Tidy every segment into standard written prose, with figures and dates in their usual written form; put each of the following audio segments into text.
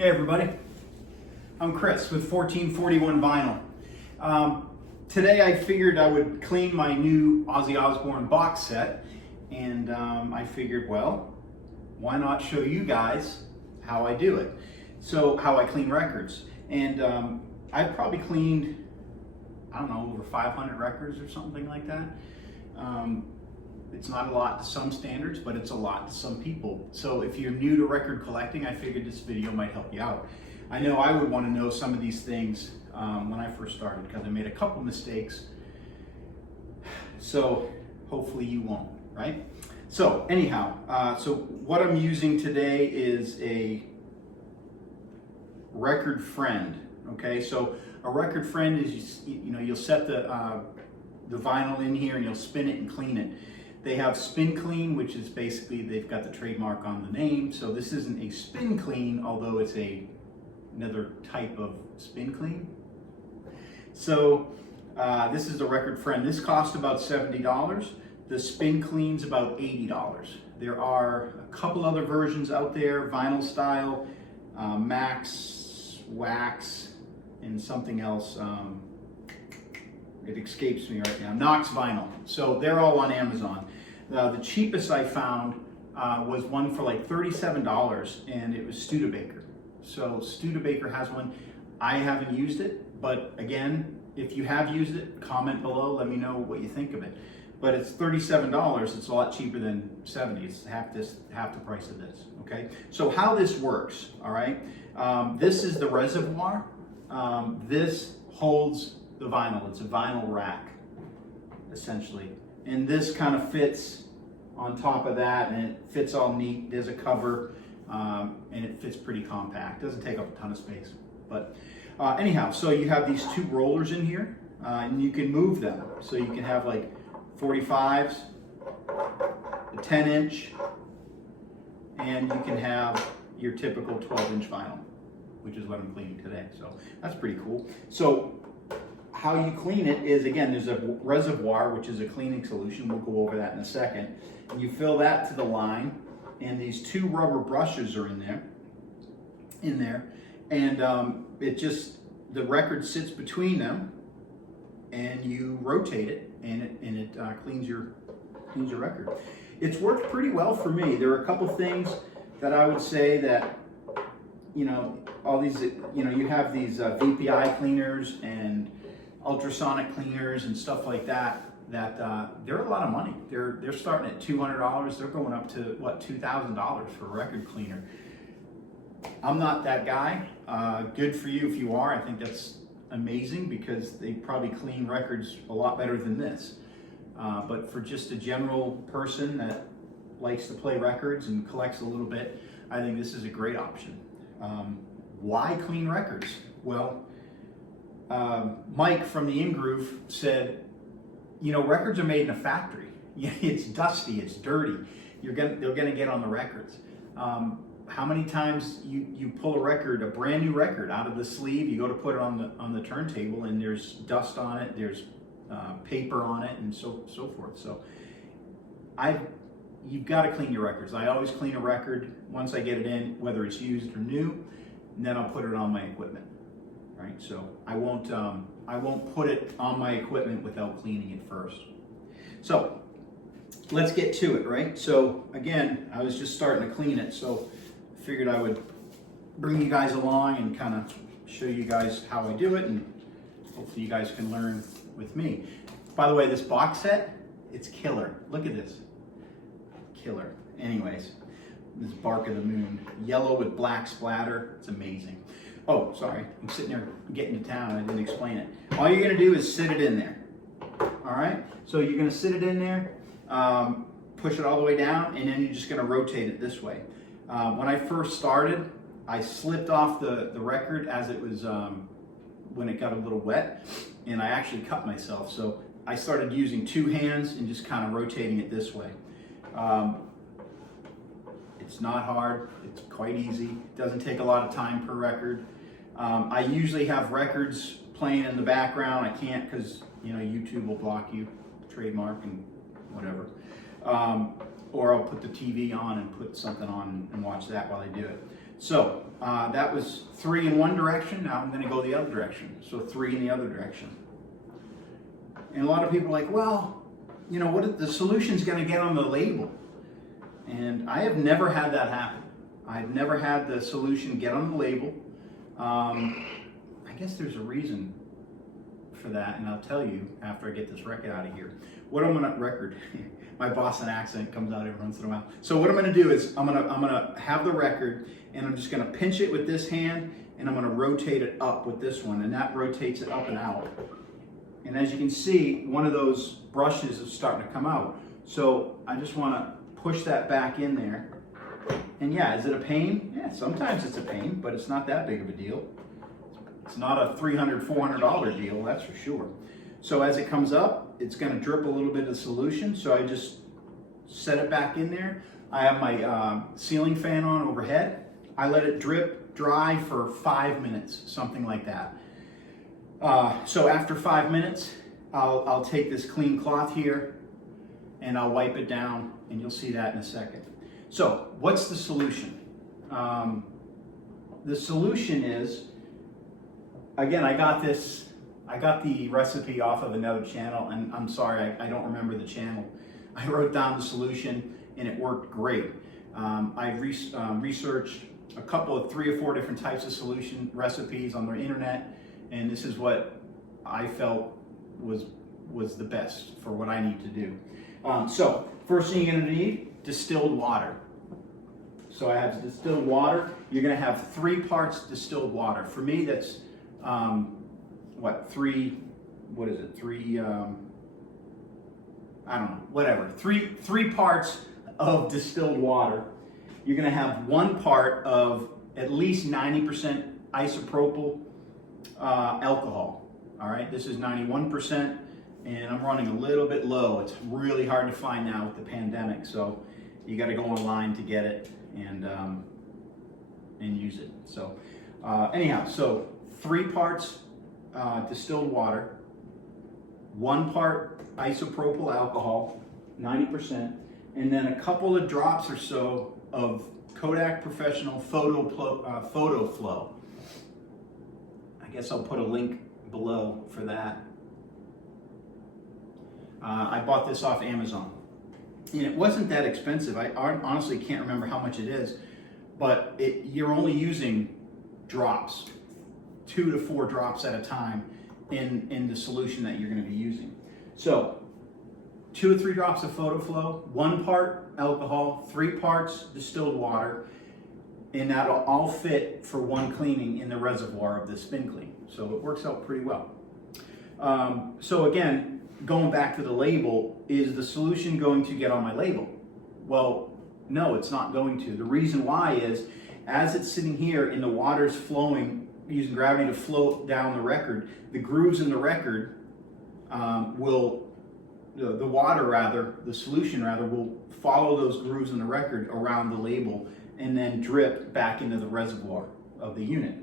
Hey everybody, I'm Chris with 1441 Vinyl. Today I figured I would clean my new Ozzy Osbourne box set, and I figured, well, why not show you guys how I do it? So how I clean records. And I've probably cleaned, I don't know, over 500 records or something like that. It's not a lot to some standards, but it's a lot to some people. So if you're new to record collecting, I figured this video might help you out. I know I would want to know some of these things when I first started, because I made a couple mistakes. So hopefully you won't, right? So anyhow, so what I'm using today is a Record Friend. Okay, so a Record Friend is, you'll set the vinyl in here and you'll spin it and clean it. They have spin clean, which is basically, they've got the trademark on the name. So this isn't a spin clean, although it's another type of spin clean. So this is the Record Friend. This cost about $70. The spin clean's about $80. There are a couple other versions out there, vinyl style, max, wax, and something else. It escapes me right now. Knox Vinyl. So they're all on Amazon. The cheapest I found was one for like $37, and it was Studebaker. So Studebaker has one. I haven't used it, but again, if you have used it, comment below. Let me know what you think of it. But it's $37. It's a lot cheaper than $70. It's half the price of this. Okay. So how this works? All right. This is the reservoir. This holds the vinyl. It's a vinyl rack, essentially. And this kind of fits on top of that, and it fits all neat. There's a cover, and it fits pretty compact. Doesn't take up a ton of space. But anyhow, so you have these two rollers in here, and you can move them. So you can have like 45s, a 10-inch, and you can have your typical 12-inch vinyl, which is what I'm cleaning today. So that's pretty cool. So how you clean it is, again, there's a reservoir, which is a cleaning solution. We'll go over that in a second. And you fill that to the line, and these two rubber brushes are in there. And it just, the record sits between them, and you rotate it, and it cleans your record. It's worked pretty well for me. There are a couple things that I would say that, all these, you have these VPI cleaners and ultrasonic cleaners and stuff like that, they're a lot of money. They're starting at $200. They're going up to what, $2,000 for a record cleaner. I'm not that guy. Good for you if you are. I think that's amazing, because they probably clean records a lot better than this. But for just a general person that likes to play records and collects a little bit, I think this is a great option. Why clean records? Well, Mike from the In-Groove said, records are made in a factory. It's dusty, it's dirty. They're gonna get on the records. How many times you pull a brand new record out of the sleeve, you go to put it on the turntable, and there's dust on it, there's paper on it, and so forth. So you've got to clean your records. I always clean a record once I get it in, whether it's used or new, and then I'll put it on my equipment. Right, so I won't put it on my equipment without cleaning it first. So let's get to it, right? So again, I was just starting to clean it, so I figured I would bring you guys along and kind of show you guys how I do it, and hopefully you guys can learn with me. By the way, this box set, it's killer. Look at this, killer. Anyways, this Bark of the Moon, yellow with black splatter. It's amazing. Oh, sorry, I'm sitting there getting to town and I didn't explain it. All you're gonna do is sit it in there. All right, so you're gonna sit it in there, push it all the way down, and then you're just gonna rotate it this way. When I first started, I slipped off the record as it was, when it got a little wet, and I actually cut myself. So I started using two hands and just kind of rotating it this way. It's not hard, it's quite easy. It doesn't take a lot of time per record. I usually have records playing in the background. I can't, because YouTube will block you, trademark and whatever. Or I'll put the TV on and put something on and watch that while I do it. So that was 3 in one direction. Now I'm going to go the other direction. So 3 in the other direction. And a lot of people are like, well, you know, what the solution's going to get on the label. And I have never had that happen. I've never had the solution get on the label. I guess there's a reason for that, and I'll tell you after I get this record out of here. What I'm gonna record, my Boston accent comes out every once in a while. So what I'm gonna do is I'm gonna have the record, and I'm just gonna pinch it with this hand, and I'm gonna rotate it up with this one, and that rotates it up and out. And as you can see, one of those brushes is starting to come out. So I just wanna push that back in there. And yeah, is it a pain? Yeah, sometimes it's a pain, but it's not that big of a deal. It's not a $300, $400 deal, that's for sure. So as it comes up, it's gonna drip a little bit of solution, so I just set it back in there. I have my ceiling fan on overhead. I let it drip dry for 5 minutes, something like that. So after 5 minutes, I'll take this clean cloth here and I'll wipe it down, and you'll see that in a second. So what's the solution? The solution is, again, I got the recipe off of another channel, and I'm sorry, I don't remember the channel. I wrote down the solution and it worked great. I researched a couple of 3 or 4 different types of solution recipes on the internet, and this is what I felt was the best for what I need to do. So first thing you're gonna need, distilled water. So I have distilled water. You're gonna have 3 parts distilled water. For me, that's three, I don't know, whatever. Three parts of distilled water. You're gonna have 1 part of at least 90% isopropyl alcohol. All right, this is 91%, and I'm running a little bit low. It's really hard to find now with the pandemic, so you gotta go online to get it and use it. So anyhow, so 3 parts distilled water, 1 part isopropyl alcohol, 90%, and then a couple of drops or so of Kodak Professional Photo Flow. I guess I'll put a link below for that. I bought this off Amazon, and it wasn't that expensive. I honestly can't remember how much it is, but you're only using drops, 2 to 4 drops at a time in the solution that you're going to be using. So 2 or 3 drops of Photo Flow, 1 part alcohol, 3 parts distilled water, and that'll all fit for 1 cleaning in the reservoir of the spin clean. So it works out pretty well. So again, going back to the label, is the solution going to get on my label? Well, no, it's not going to. The reason why is, as it's sitting here and the water's flowing, using gravity to float down the record, the grooves in the record the solution will follow those grooves in the record around the label and then drip back into the reservoir of the unit.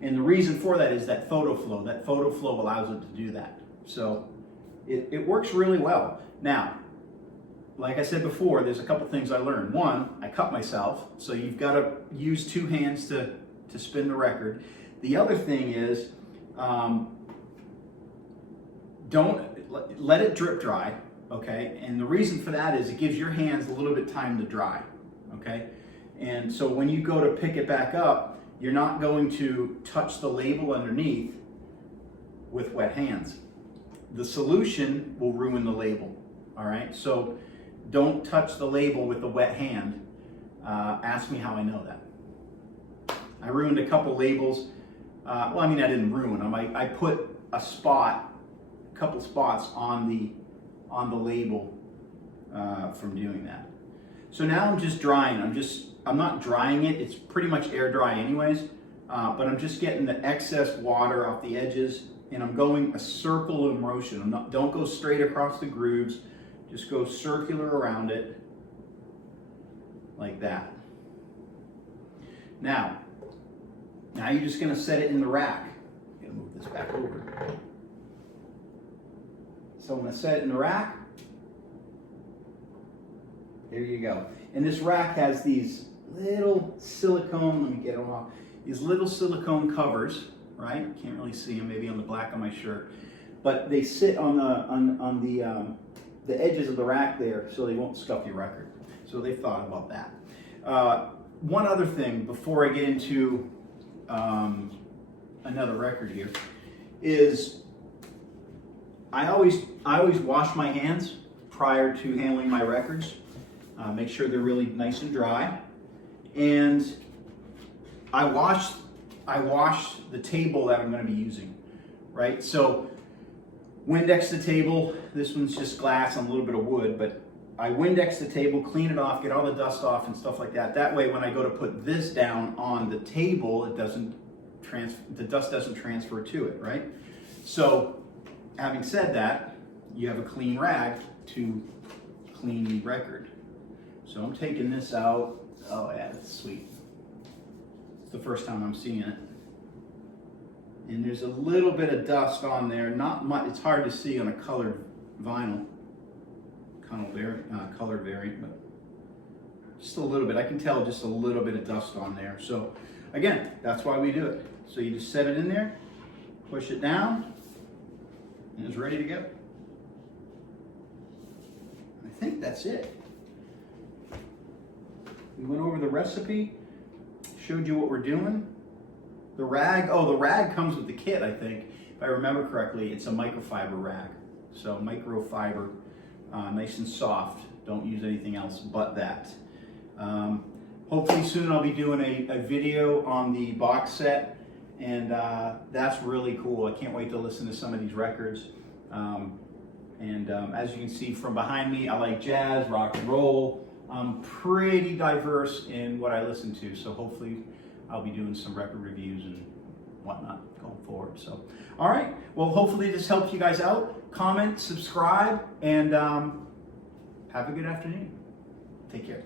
And the reason for that is that photo flow. That photo flow allows it to do that. So it works really well. Now, like I said before, there's a couple things I learned. 1, I cut myself, so you've got to use 2 hands to spin the record. The other thing is, don't let it drip dry, okay? And the reason for that is it gives your hands a little bit time to dry, okay? And so when you go to pick it back up, you're not going to touch the label underneath with wet hands. The solution will ruin the label, all right? So don't touch the label with the wet hand. Ask me how I know that. I ruined a couple labels. Well, I mean, I didn't ruin them. I put a couple spots on the label from doing that. So now I'm just drying. I'm not drying it. It's pretty much air dry anyways, but I'm just getting the excess water off the edges, and I'm going a circular motion. Don't go straight across the grooves. Just go circular around it like that. Now you're just going to set it in the rack. I'm going to move this back over. So I'm going to set it in the rack. There you go. And this rack has these little silicone, let me get them off, these little silicone covers, right? Can't really see them, maybe on the black of my shirt, but they sit on the edges of the rack there so they won't scuff your record. So they've thought about that. One other thing before I get into another record here is I always wash my hands prior to handling my records. Make sure they're really nice and dry. And I wash the table that I'm going to be using, right? So Windex the table. This one's just glass and a little bit of wood, but I Windex the table, clean it off, get all the dust off and stuff like that. That way when I go to put this down on the table, the dust doesn't transfer to it, right? So having said that, you have a clean rag to clean the record. So I'm taking this out. Oh yeah, that's sweet. It's the first time I'm seeing it. And there's a little bit of dust on there, not much. It's hard to see on a colored vinyl, colored variant, but just a little bit. I can tell just a little bit of dust on there. So again, that's why we do it. So you just set it in there, push it down, and it's ready to go. I think that's it. We went over the recipe, showed you what we're doing. The rag, the rag comes with the kit, I think. If I remember correctly, it's a microfiber rag. So microfiber, nice and soft. Don't use anything else but that. Hopefully soon I'll be doing a video on the box set, and that's really cool. I can't wait to listen to some of these records. As you can see from behind me, I like jazz, rock and roll. I'm pretty diverse in what I listen to, so hopefully I'll be doing some record reviews and whatnot going forward. So, all right. Well, hopefully this helped you guys out. Comment, subscribe, and have a good afternoon. Take care.